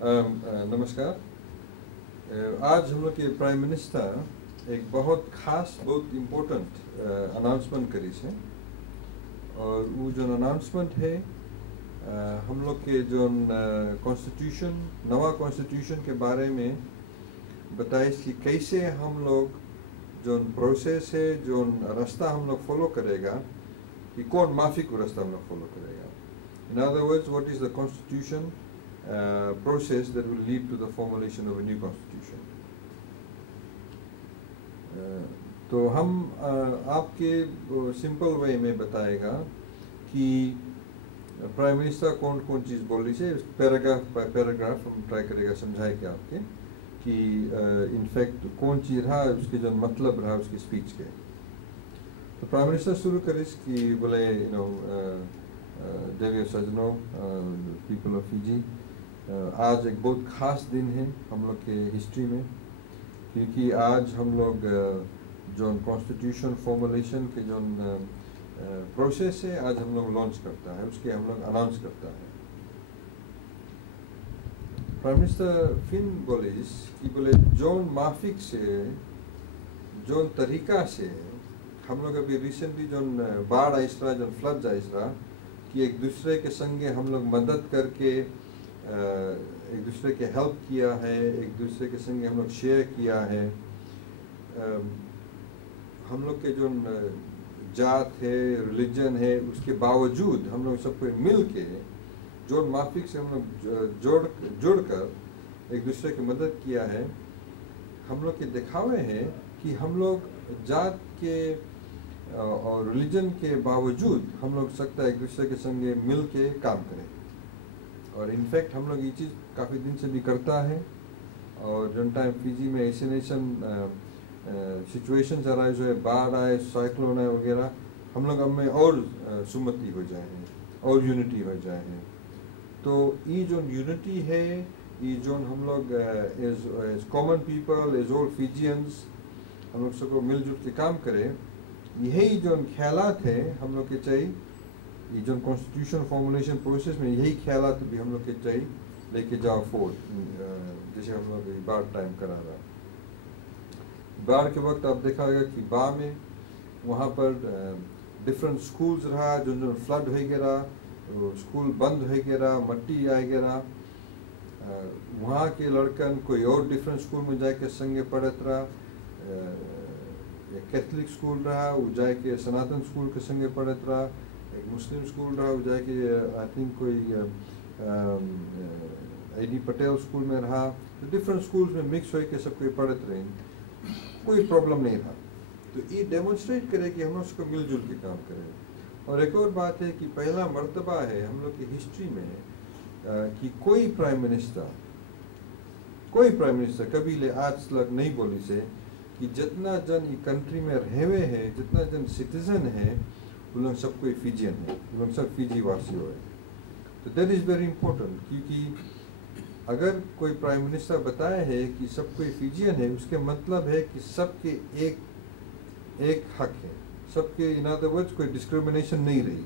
नमस्कार। आज हम लोग के प्राइम मिनिस्टर एक बहुत खास बहुत इम्पोर्टेंट अनाउंसमेंट करी से और वो जो अनाउंसमेंट है हम लोग के जो कॉन्स्टिट्यूशन नवा कॉन्स्टिट्यूशन के बारे में बताए कि कैसे हम लोग जो प्रोसेस है जो रास्ता हम लोग फॉलो करेगा कि कौन माफिक रास्ता हम लोग फॉलो करेगा। इन other words what is the constitution process that will lead to the formulation of a new constitution. तो हम आपके सिंपल वे में बताएगा कि प्राइम मिनिस्टर कौन कौन चीज़ बोल रही है, पैराग्राफ बाय पैराग्राफ हम ट्राई करेगा समझाएंगे आपके कि इनफैक्ट कौन चीज़ रहा उसके जो मतलब रहा उसकी स्पीच के। तो प्राइम मिनिस्टर शुरू करे कि बोले देवियों सजनों, पीपल ऑफ फिजी, आज एक बहुत ख़ास दिन है हम लोग के हिस्ट्री में, क्योंकि आज हम लोग जो कॉन्स्टिट्यूशन फॉर्मुलेशन के जो प्रोसेस है आज हम लोग लॉन्च करता है, उसके हम लोग अनाउंस करता है। प्राइम मिनिस्टर फिन बोले कि बोले जोन माफिक से जोन तरीका से हम लोग अभी रिसेंटली जो बाढ़ आइस रहा, जो फ्लड आइस रहा कि एक दूसरे के संगे हम लोग मदद करके एक दूसरे के हेल्प किया है, एक दूसरे के संग हम लोग शेयर किया है। हम लोग के जो जात है, रिलीजन है, उसके बावजूद हम लोग सबको मिल के जो माफिक से हम लोग जोड़कर एक दूसरे की मदद किया है। हम लोग के दिखावे हैं कि हम लोग जात के और रिलीजन के बावजूद हम लोग सकता है एक दूसरे के संगे मिल के काम करें। और इनफैक्ट हम लोग ये चीज़ काफ़ी दिन से भी करता है। और जो टाइम फिजी में एसिनेशन सिचुएशंस अराइज हुए, बाढ़ आए, साइक्लोन आए वगैरह, हम लोग अब में और सुमति हो जाए हैं और यूनिटी हो जाए हैं। तो ये जो यूनिटी है, ये जो हम लोग as common people, as all physicians हम लोग सबको मिलजुल के काम करें, यही जो ख्यालात है हम लोग के चाहिए। ये जो कॉन्स्टिट्यूशन फॉर्मुलेशन प्रोसेस में यही ख्यालात भी हम लोग के चाहिए लेके जाओ फोर्ड, जैसे हम लोग बाढ़ टाइम करा रहा। बाढ़ के वक्त आप देखा होगा कि बाढ़ में वहाँ पर डिफरेंट स्कूल्स रहा, जो फ्लड हो गया, स्कूल बंद हो गया, मट्टी आ गया। वहाँ के लड़कन कोई और डिफरेंट स्कूल में जाके संगे पढ़त रहा, एक कैथलिक स्कूल रहा वो जाके सनातन स्कूल के संगे पढ़त रहा, एक मुस्लिम स्कूल रहा वो जाके आई थिंक कोई AD पटेल स्कूल में रहा। तो डिफरेंट स्कूल्स में मिक्स हो के सब कोई पढ़त रहे, कोई प्रॉब्लम नहीं था। तो ये डेमोन्स्ट्रेट करे कि हम लोग उसको मिलजुल के काम करें। और एक और बात है कि पहला मर्तबा है हम लोग की हिस्ट्री में कि कोई प्राइम मिनिस्टर कभी ले आज तक नहीं बोली से कि जितना जन ये कंट्री में रहवे है, जितना जन सिटीजन है, वो लोग सब कोई फिजियन है, वो लोग सब फिजी वासी हो। तो दैट इज़ वेरी इंपॉर्टेंट, क्योंकि अगर कोई प्राइम मिनिस्टर बताया है कि सब कोई फिजियन है, उसके मतलब है कि सबके एक हक है, सबके इन अदर वर्ड्स कोई डिस्क्रिमिनेशन नहीं रही।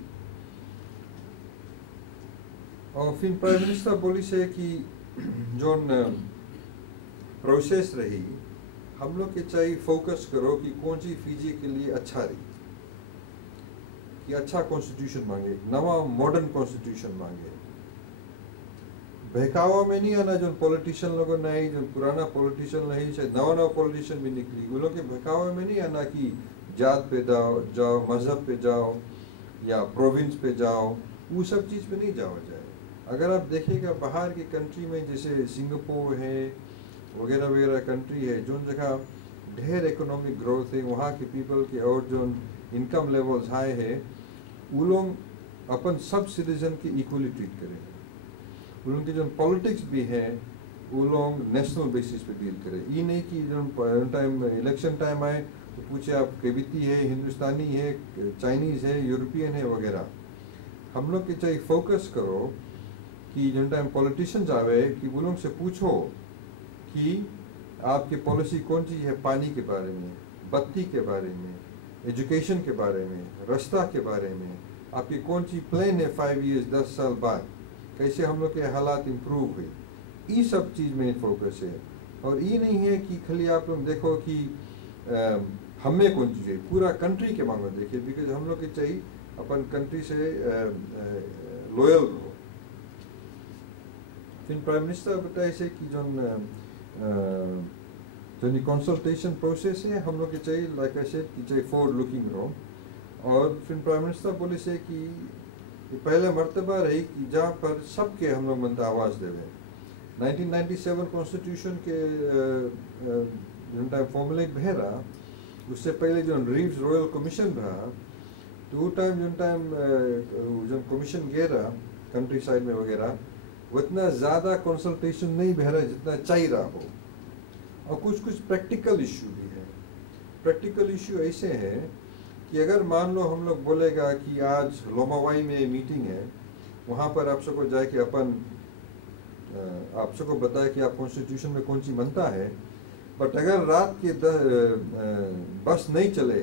और फिर प्राइम मिनिस्टर बोली से कि जो प्रोसेस रही हम लोग के चाहिए फोकस करो कि कौन सी फिजी के लिए अच्छा रही, कि अच्छा कॉन्स्टिट्यूशन मांगे, नवा मॉडर्न कॉन्स्टिट्यूशन मांगे। बहकावा में नहीं आना, जो पॉलिटिशियन लोगों नहीं, जो पुराना पॉलिटिशियन नहीं, शायद नवा पॉलिटिशियन भी निकली, वो लोग के बहकावा में नहीं आना कि जात पे जाओ, मजहब पे जाओ या प्रोविंस पे जाओ, वो सब चीज़ पे नहीं जाओ जाए। अगर आप देखेगा बाहर की कंट्री में जैसे सिंगापुर है वगैरह वगैरह कंट्री है, जो जगह ढेर इकोनॉमिक ग्रोथ है, वहाँ के पीपल के और जो इनकम लेवल्स हाई है, वो लोग अपन सब सिटीजन के इक्वली ट्रीट करेंगे। वो लोग की जो पॉलिटिक्स भी है वो लोग नेशनल बेसिस पे डील करें। ये नहीं कि जो टाइम इलेक्शन टाइम आए तो पूछे आप केबीती है, हिंदुस्तानी है, चाइनीज़ है, यूरोपियन है वगैरह। हम लोग के चाहिए फोकस करो कि जो टाइम पॉलिटिशियंस आवे कि वो लोग से पूछो कि आपकी पॉलिसी कौन सी है, पानी के बारे में, बत्ती के बारे में, एजुकेशन के बारे में, रास्ता के बारे में, आपकी कौन सी प्लान है 5 years 10 साल बाद, कैसे हम लोग के हालात इम्प्रूव हुए। ये सब चीज़ में फोकस है। और ये नहीं है कि खाली आप लोग देखो कि हमें कौन चीज़ है, पूरा कंट्री के मांगो देखिए, बिकॉज हम लोग के चाहिए अपन कंट्री से लॉयल रहो। फिर प्राइम मिनिस्टर बताए से कि जो कंसल्टेशन प्रोसेस है हम लोग के चाहिए लाइक आई सेड कि चाहिए फॉरवर्ड लुकिंग रहो। और फिर प्राइम मिनिस्टर बोले से कि पहले मर्तबा रही कि जहाँ पर सबके हम लोग मनता आवाज़ देवे। 1997 कॉन्स्टिट्यूशन के जो टाइम फॉर्मुलेट भे रहा, उससे पहले जो रीव्स रॉयल कमीशन रहा, तो वो टाइम जो कमीशन गे रहा कंट्री साइड में वगैरह, उतना ज़्यादा कंसल्टेशन नहीं बह रहा जितना चाहिए रहा हो। और कुछ प्रैक्टिकल इशू भी है। प्रैक्टिकल इशू ऐसे है कि अगर मान लो हम लोग बोलेगा कि आज लोमावाई में मीटिंग है, वहाँ पर आप सबको जाए कि अपन आप सबको बताए कि आप कॉन्स्टिट्यूशन में कौन सी बनता है, बट अगर रात के बस नहीं चले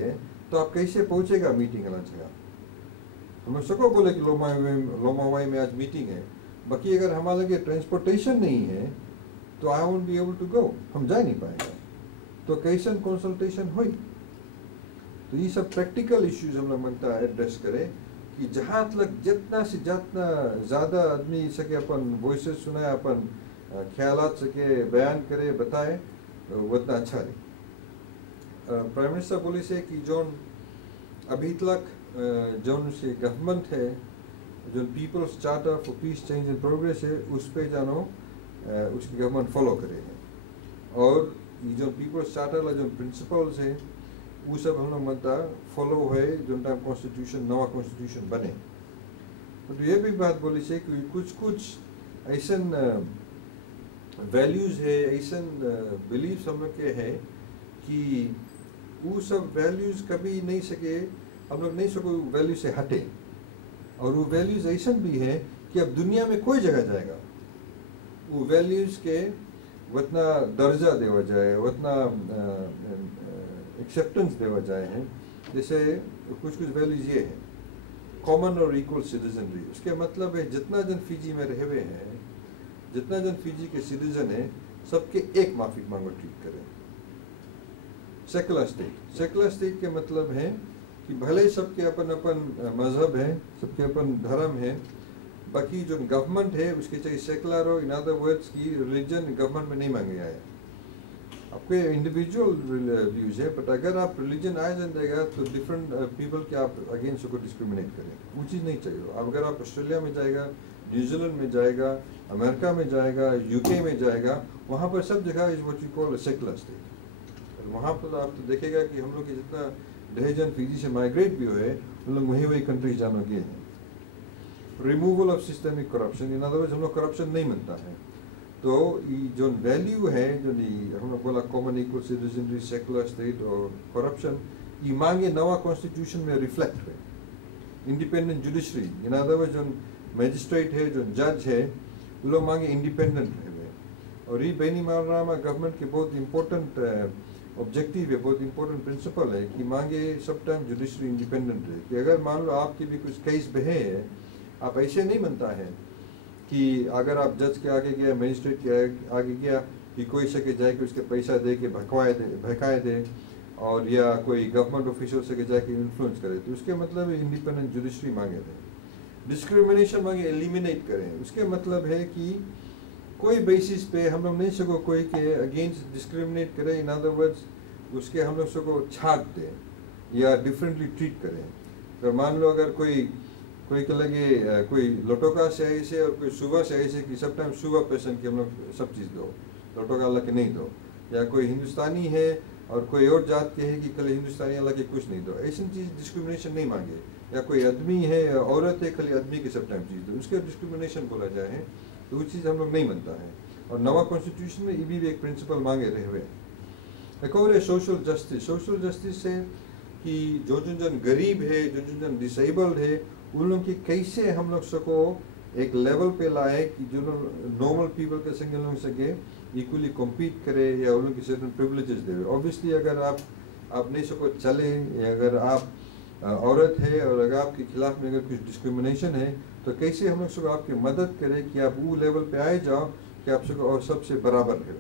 तो आप कैसे पहुँचेगा मीटिंग वाला जगह। हम लोग सबको बोले कि लोमावाई में आज मीटिंग है, बाकी अगर हमारे लिए ट्रांसपोर्टेशन नहीं है तो I won't be able to go, हम जा नहीं पाएंगे। तो कैसे कंसल्टेशन हुई। तो ये सब प्रैक्टिकल इश्यूज हम लोग बनता है एड्रेस करें कि जहाँ तक जितना से जितना ज़्यादा आदमी सके अपन वॉइसेस सुनाए, अपन ख्यालात सके बयान करे बताए, उतना अच्छा रहे। प्राइम मिनिस्टर बोले से कि जो अभी तक जो से गवर्नमेंट है, जो people's charter for peace change and progress है, उस पर जानो उसकी गवर्नमेंट फॉलो करे। और ये जो पीपल्स चार्टर वाला जो प्रिंसिपल्स है वो सब हम लोग मनता फॉलो है जो टाइम कॉन्स्टिट्यूशन नवा कॉन्स्टिट्यूशन बने। तो ये भी बात बोली से कि कुछ ऐसा वैल्यूज़ है, ऐसा बिलीव्स हम लोग के है कि वो सब वैल्यूज़ कभी नहीं सके, हम लोग नहीं सको वैल्यू से हटे। और वो वैल्यूज़ ऐसा भी है कि अब दुनिया में कोई जगह जाएगा वो वैल्यूज़ के उतना दर्जा देवा जाए, उतना एक्सेप्टेंस देवा जाए हैं। जैसे कुछ वैल्यूज ये है, कॉमन और इक्वल सिटीजनरी। उसके मतलब है जितना जन फिजी में रहे हुए हैं, जितना जन फिजी के सिटीजन है, सबके एक माफिक मांगो ट्रीट करें। सेकुलर स्टेट, सेकुलर स्टेट के मतलब है कि भले सबके अपन अपन मजहब है, सबके अपन धर्म है, बाकी जो गवर्नमेंट है उसके चाहिए सेकुलर हो। इन अदर वर्ड्स की रिलीजन गवर्नमेंट में नहीं मांगे आए, आपके इंडिविजुअल व्यूज है, बट अगर आप रिलीजन आ जाएगा तो डिफरेंट पीपल के आप अगेंस्ट को डिस्क्रिमिनेट करें, वो चीज़ नहीं चाहिए। अब अगर आप ऑस्ट्रेलिया में जाएगा, न्यूजीलैंड में जाएगा, अमेरिका में जाएगा, यूके में जाएगा, वहाँ पर सब जगह is what you call secular state. वहाँ पर आप तो देखेगा कि हम लोग के जितना ढेर फिजी से माइग्रेट भी हुए, उन लोग वही कंट्रीज जानोगे हैं। Removal of systemic corruption, in other words हम लोग करप्शन नहीं मिलता है। तो ये जो वैल्यू है, जो हम लोग बोला common equal citizenry, secular state और करप्शन, ये मांगे नवा कॉन्स्टिट्यूशन में रिफ्लेक्ट हुए। इंडिपेंडेंट जुडिशरी, इन अदर वर्ड्स जो मैजिस्ट्रेट है, जो जज है, वो लोग मांगे इंडिपेंडेंट रहे। और ये बेनी मालरामा गवर्नमेंट के बहुत इंपॉर्टेंट ऑब्जेक्टिव है, बहुत इंपॉर्टेंट प्रिंसिपल है कि मांगे सब टाइम जुडिशरी इंडिपेंडेंट रहे। कि अगर मान लो आपके भी कुछ केस बहे है, आप ऐसे नहीं बनता है कि अगर आप जज के आगे गया, मजिस्ट्रेट के आगे गया कि कोई सके जाए कि उसके पैसा दे के भकाए दे और या कोई गवर्नमेंट ऑफिशियल से जाके इन्फ्लुएंस करे, तो उसके मतलब इंडिपेंडेंट जुडिशरी मांगे थे। डिस्क्रिमिनेशन मांगे एलिमिनेट करें, उसके मतलब है कि कोई बेसिस पे हम लोग नहीं सको कोई के अगेंस्ट डिस्क्रिमिनेट करें। इन अदर वर्ड्स उसके हम लोग सको छाट दें या डिफरेंटली ट्रीट करें। अगर मान लो अगर कोई के लगे कोई लोटोका से ऐसे और कोई सुबह से ऐसे कि सब टाइम सुबह पर्सन की हम लोग सब चीज़ दो, लोटोका अल्लाह के नहीं दो। या कोई हिंदुस्तानी है और कोई और जात के है कि कल हिंदुस्तानी अल्लाह के कुछ नहीं दो, ऐसी चीज़ डिस्क्रिमिनेशन नहीं मांगे। या कोई आदमी है, औरत है, खाली आदमी की सब टाइम चीज़ दो, उसके डिस्क्रिमिनेशन बोला जाए, तो वो चीज़ हम लोग नहीं बनता है। और नवा कॉन्स्टिट्यूशन में ये भी एक प्रिंसिपल मांगे रहे हुए। एक और है सोशल जस्टिस। सोशल जस्टिस से कि जो जन गरीब है, जो जन डिसेबल्ड है, उन लोग की कैसे हम लोग सको एक लेवल पे लाए कि जो नॉर्मल पीपल के संग लोग सके इक्वली कम्पीट करे या उन लोग की सर्टन प्रिविलेजेस दे। ऑब्वियसली अगर आप नहीं सको चले, या अगर आप औरत है और अगर आपके खिलाफ में अगर कुछ डिस्क्रिमिनेशन है, तो कैसे हम लोग सको आपकी मदद करे कि आप वो लेवल पे आए जाओ कि आप सबको और सबसे बराबर है।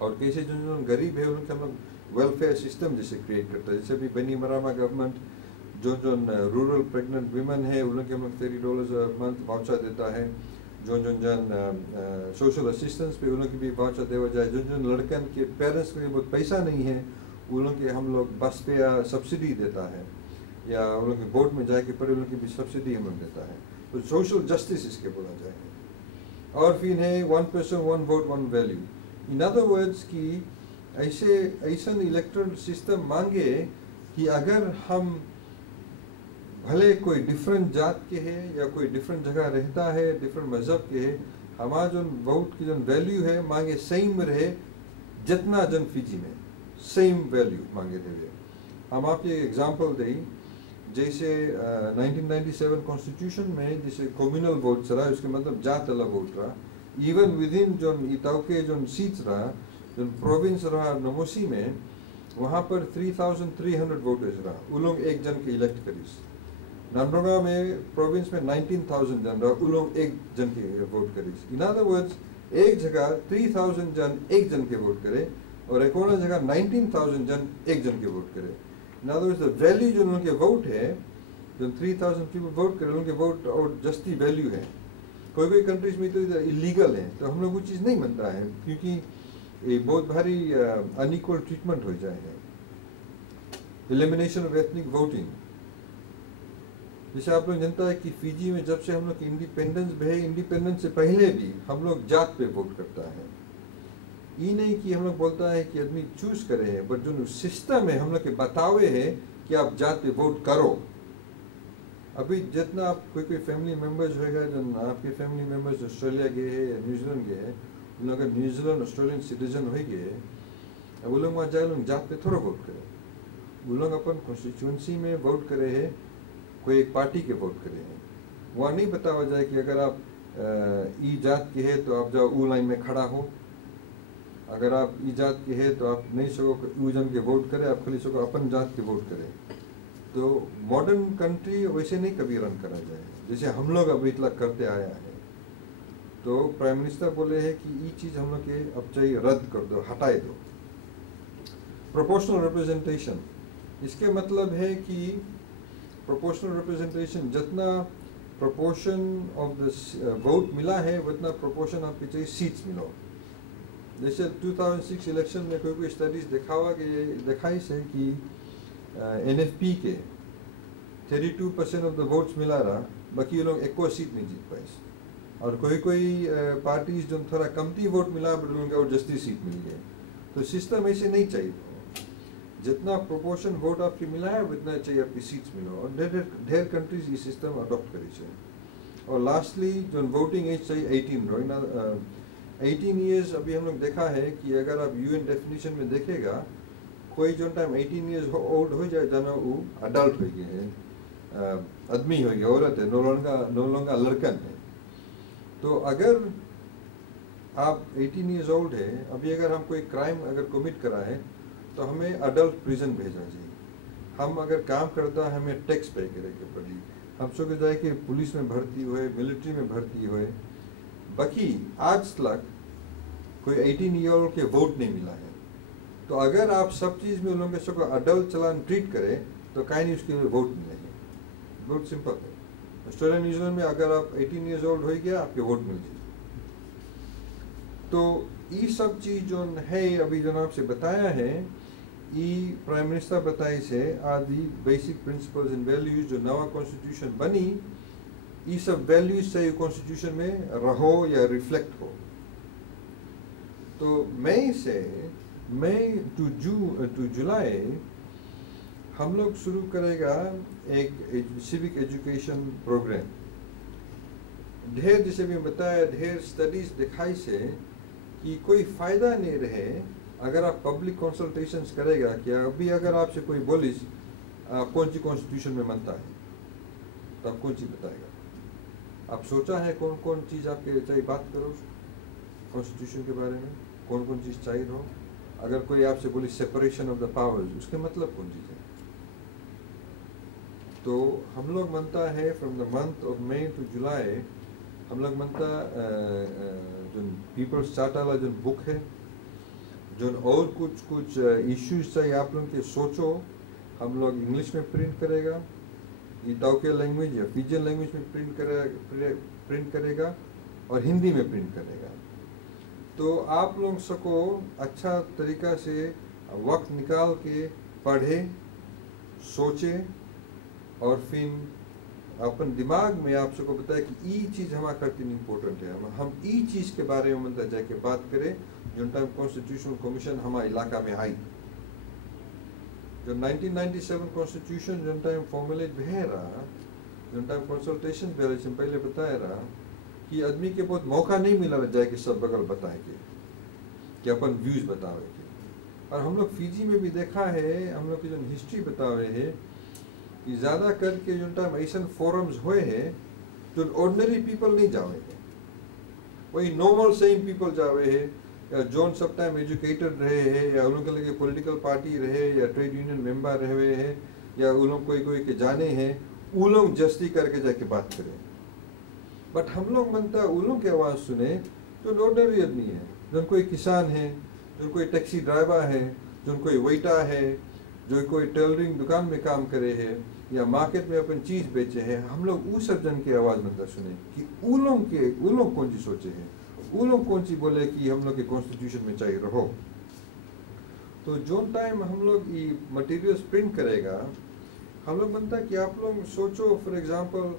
और कैसे जो जो गरीब है उनके हम लोग वेलफेयर सिस्टम जैसे क्रिएट करता है। जैसे अभी बनी मरामा गवर्नमेंट जो रूरल प्रेग्नेंट वीमेन है उनके हम लोग $30 मंथ वाउचर देता है। जो जन सोशल असिस्टेंस पे उन लोग की भी वाउचर देवा जाए। जो लड़कन के पेरेंट्स के बहुत पैसा नहीं है उन लोग के हम लोग बस पे या सब्सिडी देता है, या उन लोग के बोर्ड में जाके पढ़े उन लोग की भी सब्सिडी हम लोग देता है। तो सोशल जस्टिस इसके बोला जाएगा। और फिर है 1 person 1 vote 1 वैल्यू। इन अदर वर्ड्स कि ऐसा इलेक्टोरल सिस्टम मांगे कि अगर हम भले कोई डिफरेंट जात के है या कोई डिफरेंट जगह रहता है, डिफरेंट मजहब के है, हमारा जो वोट की जो वैल्यू है मांगे सेम रहे जितना जन फिजी में सेम वैल्यू मांगे रहे। हम आपको एक एग्जांपल दें, जैसे 1997 कॉन्स्टिट्यूशन में जैसे कम्युनल वोट रहा, उसके मतलब जात अलग वोट रहा। इवन विद इन जो इताव के जो सीट्स रहा, जो प्रोविंस रहा नमोसी में, वहाँ पर 3,300 वोटर्स रहा, वो लोग एक जन के इलेक्ट करीस। नांदोगा में प्रोविंस में 19,000 जन रहा, वो लोग एक जन के वोट करीस। इन अदर वर्ड्स एक जगह 3,000 जन एक जन के वोट करे और एक और जगह 19,000 जन एक जन के वोट करे। इन अदर वर्ड्स द वैल्यू जो उनके वोट है, जो 3,000 पीपल वोट करे उनके वोट और जस्टी वैल्यू है। कोई कोई कंट्रीज में तो इलीगल है, तो हम लोग वो चीज़ नहीं बनता है क्योंकि ये बहुत भारी अनइक्वल ट्रीटमेंट हो जाएगा। एलिमिनेशन ऑफ एथनिक वोटिंग, जैसे आप लोग जानता है कि फिजी में जब से हम लोग इंडिपेंडेंस भे, इंडिपेंडेंस से पहले भी हम लोग जात पे वोट करता है। ये नहीं कि हम लोग बोलता है कि आदमी चूज करे है, बट जो सिस्टम है हम लोग के बतावे है कि आप जात पे वोट करो। अभी जितना आप कोई फैमिली मेम्बर्स होगा, जो आपके फैमिली मेम्बर्स ऑस्ट्रेलिया गए हैं या न्यूजीलैंड गए हैं, उन लोग अगर न्यूजीलैंड ऑस्ट्रेलियन सिटीजन हो गए, अब वो लोग वहाँ जाए लोग जात पे थोड़ा वोट करे। वो लोग अपन कॉन्स्टिट्यूंसी में वोट करे है, कोई एक पार्टी के वोट करे हैं। वहाँ नहीं बतावा जाए कि अगर आप ई जात के है तो आप जाओ ऊ लाइन में खड़ा हो, अगर आप ई जात के है तो आप नहीं सको ऊ जन के वोट करे, आप खाली सको अपन जात के वोट करे। तो मॉडर्न कंट्री वैसे नहीं कभी रन करा जाए जैसे हम लोग अभी इतना करते आया है। तो प्राइम मिनिस्टर बोले हैं कि ये चीज़ हम लोग के अब चाहिए रद्द कर दो, हटाए दो। प्रोपोर्शनल रिप्रेजेंटेशन, इसके मतलब है कि प्रोपोर्शनल रिप्रेजेंटेशन जितना प्रोपोर्शन ऑफ द वोट मिला है उतना प्रोपोर्शन आपके चाहिए सीट्स मिलो। जैसे 2006 इलेक्शन में कोई स्टडीज दिखाई से कि NFP के 32% ऑफ द वोट्स मिला रहा, बाकी ये लोग एक सीट नहीं जीत पाए। और कोई पार्टीज जो थोड़ा कमती वोट मिला बट उनका और जस्ती सीट मिल गए। तो सिस्टम ऐसे नहीं चाहिए, जितना प्रोपोर्शन वोट आपकी मिला है उतना चाहिए आपकी सीट्स मिलो। और ढेर कंट्रीज ये सिस्टम अडॉप्ट करी चाहिए। और लास्टली जो वोटिंग एज चाहिए 18 रहो। 18 ईयर्स अभी हम लोग देखा है कि अगर आप UN डेफिनेशन में देखेगा, कोई जो टाइम 18 ईयर्स ओल्ड हो जाए जाना वो अडल्ट हो गए हैं, आदमी हो गया, औरत है, नो लॉन्गर लड़कन है। तो अगर आप 18 ईयर्स ओल्ड है, अभी अगर हम कोई क्राइम अगर कमिट करा है तो हमें अडल्ट प्रिजन भेजना चाहिए। हम अगर काम करता है हमें टैक्स पे करे के पड़ी, हम सोचे जाए कि पुलिस में भर्ती हुए, मिलिट्री में भर्ती हुए, बाकी आज तक कोई 18 ईयर ओल्ड के वोट नहीं मिला है। तो अगर आप सब चीज़ में उन लोगों के अडल्ट चलान ट्रीट करें तो कहीं नहीं उसके लिए वोट मिलेंगे। बहुत सिंपल है। ऑस्ट्रेलिया न्यूजीलैंड में अगर आप 18 ईयर्स ओल्ड हो गया आपके वोट मिल जाए। तो ये सब चीज़ जो है अभी जो आपसे बताया है, ये प्राइम मिनिस्टर बताए से आदि बेसिक प्रिंसिपल्स एंड वैल्यूज जो नवा कॉन्स्टिट्यूशन बनी, ये सब वैल्यूज चाहिए कॉन्स्टिट्यूशन में रहो या रिफ्लेक्ट हो। तो मई टू जुलाई हम लोग शुरू करेगा एक सिविक एजुकेशन प्रोग्राम। ढेर जैसे भी बताया, ढेर स्टडीज दिखाई से कि कोई फ़ायदा नहीं रहे अगर आप पब्लिक कंसल्टेशंस करेगा कि अभी अगर आपसे कोई बोलिस कौन सी कॉन्स्टिट्यूशन में मानता है तो आप कौन सी बताएगा। आप सोचा है कौन कौन चीज़ आपके चाहिए बात करो कॉन्स्टिट्यूशन के बारे में, कौन कौन चीज़ चाहिए हो। अगर कोई आपसे बोली सेपरेशन ऑफ द पावर्स, उसके मतलब कौन चीज़ है। तो हम लोग मानता है from the month of May to July हम लोग मानता जो पीपल्स चार्ट वाला जो बुक है, जो और कुछ इश्यूज चाहिए आप लोगों के सोचो, हम लोग इंग्लिश में प्रिंट करेगा, इटाओके लैंग्वेज या फिजियन लैंग्वेज में प्रिंट करेगा और हिंदी में प्रिंट करेगा। तो आप लोग सबको अच्छा तरीका से वक्त निकाल के पढ़े, सोचे और फिर अपन दिमाग में आप सबको बताए कि ये चीज़ हमारा करती इम्पोर्टेंट है, हम ये चीज़ के बारे में मतलब जाके बात करें। जो टाइम कॉन्स्टिट्यूशनल कमीशन हमारे इलाका में आई, जो 1997 कॉन्स्टिट्यूशन जो टाइम फॉर्मुलेट भे रहा, जो टाइम कंसल्टेशन पहले बताया रहा कि आदमी के बहुत मौका नहीं मिला रहा जाए कि सब बगल बताए कि अपन व्यूज बतावे के। और हम लोग फिजी में भी देखा है, हम लोग की जो हिस्ट्री बतावे है कि ज़्यादा करके जो टाइम ऐसा फोरम्स हुए हैं जो ऑर्डिनरी पीपल नहीं जावे हैं, वही नॉर्मल सेम पीपल जावे है, या जोन सब टाइम एजुकेटेड रहे हैं, या उन लोग के लगे पॉलिटिकल पार्टी रहे, या ट्रेड यूनियन मेंबर रहे हैं, या उन लोग कोई के जाने हैं, उन लोग जस्ती करके जाके बात करें। बट हम लोग बनता उन लोग की आवाज़ सुने जो ऑर्डिनरी आदमी है, जो कोई किसान है, जो कोई टैक्सी ड्राइवर है, जो कोई वेटर है, जो कोई टेलरिंग दुकान में काम करे है, या मार्केट में अपन चीज़ बेचे हैं। हम लोग उस सब जन की आवाज़ बनता सुने कि उन लोग कौन सी सोचे हैं, उन लोग कौन सी बोले कि हम लोग के कॉन्स्टिट्यूशन में चाहिए रहो। तो जो टाइम हम लोग ये मटेरियल्स प्रिंट करेगा, हम लोग बनता कि आप लोग सोचो फॉर एग्जांपल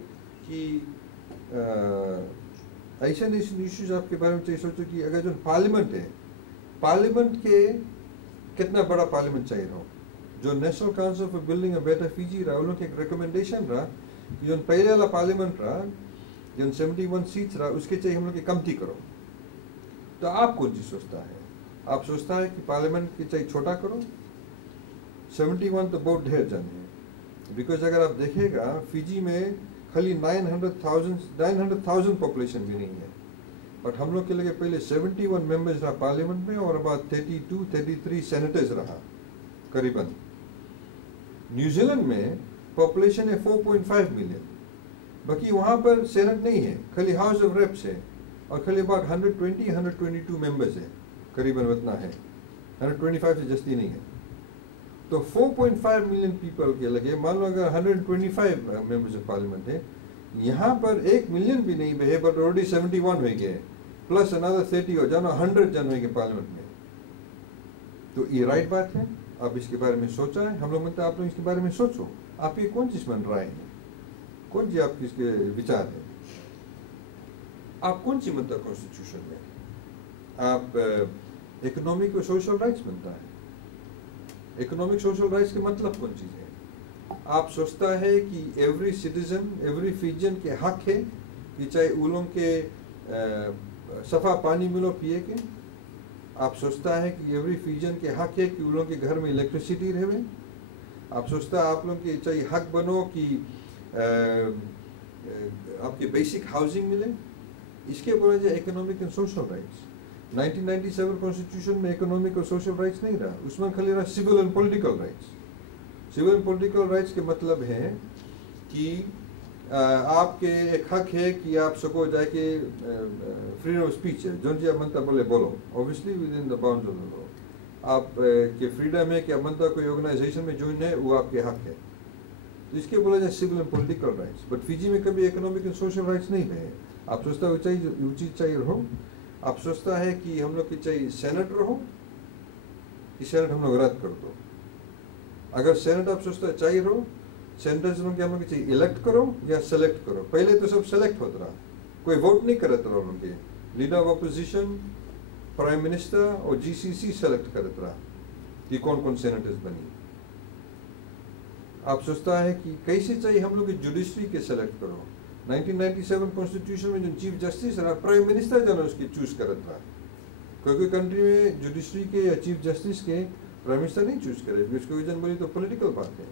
कि ऐसा इश्यूज आपके बारे में चाहिए सोचो कि अगर जो पार्लियामेंट है, पार्लियामेंट के कितना बड़ा पार्लियामेंट चाहिए हो। जो national council for building a better Fiji रहा, उन लोग एक रिकमेंडेशन रहा कि जो पहले वाला पार्लियामेंट रहा, जो 71 सीट्स रहा, उसके चाहिए हम लोग कमती करो। तो आप कौन चीज सोचता है? आप सोचता है कि पार्लियामेंट के चाहिए छोटा करो? 71 तो बहुत ढेर जन है, बिकॉज अगर आप देखेगा फिजी में खाली 900,000 पॉपुलेशन भी नहीं है, बट हम लोग के लगे पहले 71 मेंबर्स रहा पार्लियामेंट में, और बाद 32-33 सेनेटर्स रहा करीबन। न्यूजीलैंड में पॉपुलेशन है 4.5 मिलियन, बाकी वहाँ पर सेनेट नहीं है, खाली हाउस ऑफ रेप्स है, और खाली अबाउट 122 मेंबर्स है, करीबन उतना है, 125 से जस्ती नहीं है। तो 4.5 मिलियन पीपल के लगे, मान लो अगर 125 मेंबर्स ऑफ पार्लियामेंट है, यहाँ पर 1 मिलियन भी नहीं है, बट ऑलरेडी 71 हो गए, प्लस अनदर 30 हो जाना 100 जन हो गए पार्लियामेंट में। तो ये राइट बात है? आप इसके बारे में सोचा है? हम लोग मतलब आप लोग इसके बारे में सोचो, आप ये कौन चीज़ बन रहा है, कौन सी आपकी इसके विचार है, आप कौन सी मतलब कॉन्स्टिट्यूशन में? आप इकोनॉमिक और सोशल राइट्स बनता है, इकोनॉमिक सोशल राइट्स के मतलब कौन चीज़ है? आप सोचता है कि एवरी सिटीजन, एवरी फिजियन के हक है कि चाहे उन लोग के सफ़ा पानी मिलो पिए के? आप सोचता है कि एवरी फिजियन के हक है कि उन लोग के घर में इलेक्ट्रिसिटी रहे? आप सोचता है आप लोग के चाहिए हक बनो कि आपके बेसिक हाउसिंग मिले? इसके बोला जाए economic and social rights. 1997 constitution में इकोनॉमिक और सोशल राइट्स नहीं रहा, उसमें खाली रहा civil and political rights. Civil and political rights के मतलब है कि आपके एक हक है कि आप सको जाके फ्रीडम ऑफ स्पीच है, जो जी आप मनता बोले बोलो, obviously with in the bounds of the law. आप के फ्रीडम है कि आप मनता कोई ऑर्गेनाइजेशन में ज्वाइन है, वो आपके हक है। तो इसके बोला जाए civil and political rights. But Fiji में कभी इकोनॉमिक एंड सोशल राइट्स नहीं रहे। आप सोचता है चीज चाहिए रहो, आप सोचता है कि हम लोग की चाहिए सेनेट रहो, कि सेनेट हम लोग रद्द कर दो। अगर सेनेट आप सोचता है चाहिए रहो, सेनेटर्स लोग हम लोग चाहिए इलेक्ट करो या सेलेक्ट करो। पहले तो सब सेलेक्ट होता रहा, कोई वोट नहीं करता रहा, उनके leader of opposition, prime minister और जीसीसी सेलेक्ट करता रहा कि कौन कौन सेनेटर्स बनी। आप सोचता है कि कैसे चाहिए हम लोग जुडिशरी के सेलेक्ट करो। 1997 कॉन्स्टिट्यूशन में जो चीफ जस्टिस रहा, प्राइम मिनिस्टर जो उसकी चूज करता रहा। कोई कोई कंट्री में जुडिशरी के या चीफ जस्टिस के प्राइम मिनिस्टर नहीं चूज करे, उसको रीजन बोली तो पॉलिटिकल बात है,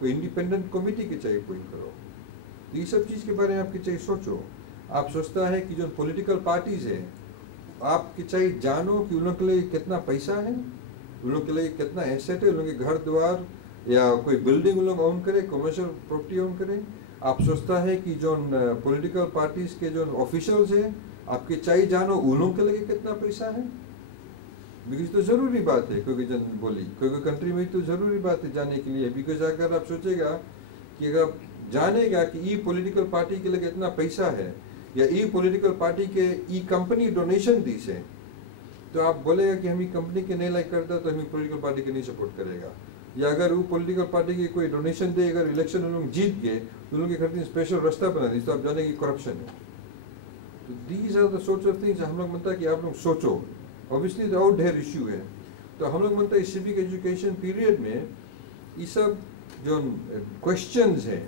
कोई इंडिपेंडेंट कमेटी के चाहिए कोई करो। तो ये सब चीज़ के बारे में आपके चाहिए सोचो। आप सोचता है कि जो पॉलिटिकल पार्टीज है, आपके चाहिए जानो कि उन लोग के लिए कितना पैसा है, उन लोग के लिए कितना एसेट है, उन लोग के घर द्वार या कोई बिल्डिंग उन लोग ओन करे, कमर्शियल प्रॉपर्टी ओन करे। आप सोचता है कि जो पॉलिटिकल पार्टीज के जो ऑफिशियल्स हैं, आपके चाहिए जानो उन के लगे कितना पैसा है, बिकॉज तो ज़रूरी बात है, कोई जन बोली कोई कंट्री में तो ज़रूरी बात है जाने के लिए, बिकॉज अगर आप सोचेगा कि अगर जानेगा कि ई पॉलिटिकल पार्टी के लिए इतना पैसा है या ई पॉलिटिकल पार्टी के ई कंपनी डोनेशन दी से, तो आप बोलेगा कि हम ई कंपनी के नहीं लाइक करता तो हम पॉलिटिकल पार्टी के नहीं सपोर्ट करेगा। या अगर वो पॉलिटिकल पार्टी के कोई डोनेशन दे, अगर इलेक्शन उन लोग जीत गए तो उन लोग के खातिर स्पेशल रास्ता बना दी, तो आप जाने की करप्शन है। तो these are the sorts of things हम लोग मनता है कि आप लोग सोचो। ऑब्वियसली और ढेर इश्यू है, तो हम लोग मनता है सिविक एजुकेशन पीरियड में ये सब जो क्वेश्चंस हैं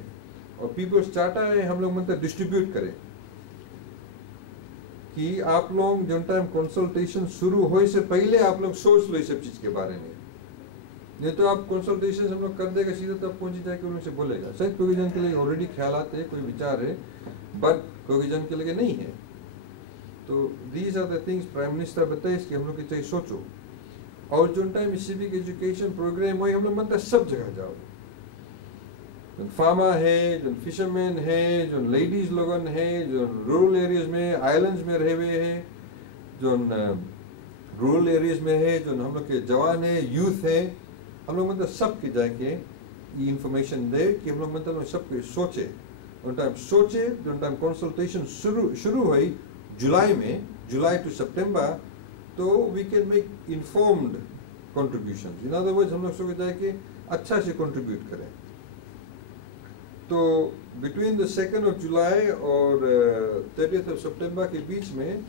और पीपल्स चार्टर है, हम लोग मनता डिस्ट्रीब्यूट करें कि आप लोग जो टाइम कंसल्टेशन शुरू हो से पहले आप लोग सोच लो इस सब चीज़ के बारे में। नहीं तो आप कंसल्टेशन हम लोग कर देगा सीधा, तब पहुंची जाके उनसे बोलेगा। शायद कोई जन के लिए ऑलरेडी ख्याल आते हैं, कोई विचार है, बट कोई जन के लिए नहीं है। तो these are the things prime minister बताए कि हम लोग के चाहिए सोचो। और जो टाइम सिविक एजुकेशन प्रोग्राम हो, हम लोग मनता सब जगह जाओ, जो फार्मर है, जो फिशरमैन है, जो लेडीज लोगन है, जो रूरल एरियाज में आइलैंड्स में रहे हुए हैं, जो रूरल एरियाज में है, जो हम लोग के जवान है, यूथ है, हम लोग मतलब सब के जाके ये इंफॉर्मेशन दे कि हम लोग मतलब सब के सोचे। उन टाइम सोचे, जो टाइम कंसल्टेशन शुरू हुई जुलाई में, जुलाई टू सितंबर, तो we can make informed contribution. In other words हम लोग सब जाके अच्छा से कंट्रीब्यूट करें। तो बिटवीन द 2nd of जुलाई और 30th of सितंबर के बीच में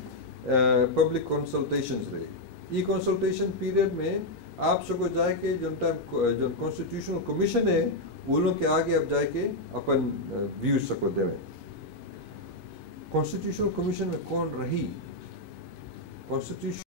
पब्लिक कंसल्टेशंस रहे। ये कंसल्टेशन पीरियड में आप सबको जाके जो टाइम जो कॉन्स्टिट्यूशनल कमीशन है उन लोग के आगे अब जाके अपन व्यूज सबको देवे। कॉन्स्टिट्यूशनल कमीशन में कौन रही, कॉन्स्टिट्यूशन